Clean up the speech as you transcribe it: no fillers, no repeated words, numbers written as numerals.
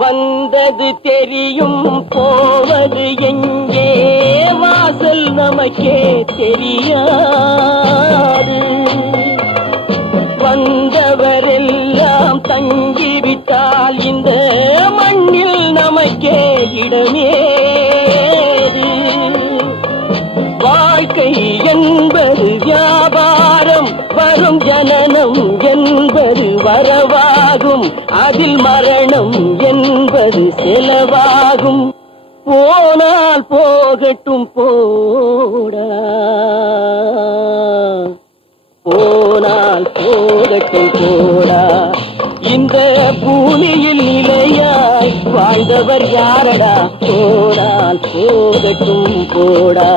வந்தது தெரியும் போவது எங்கே வாசல் நமக்கே தெரியாது. வந்தவரெல்லாம் தங்கிவிட்டால் இந்த மண்ணில் நமக்கே இடமேது. வாழ்க்கை என்பது வியாபாரம், வரும் ஜனனம் என்பது வரவாகும், அதில் மரணம் என்பது செலவாகும். போனால் போகட்டும் போடா, போனால் போகட்டும் போடா. இந்த பூமியில் நிலையாய் வாழ்ந்தவர் யாரடா? போனால் போகட்டும் போடா.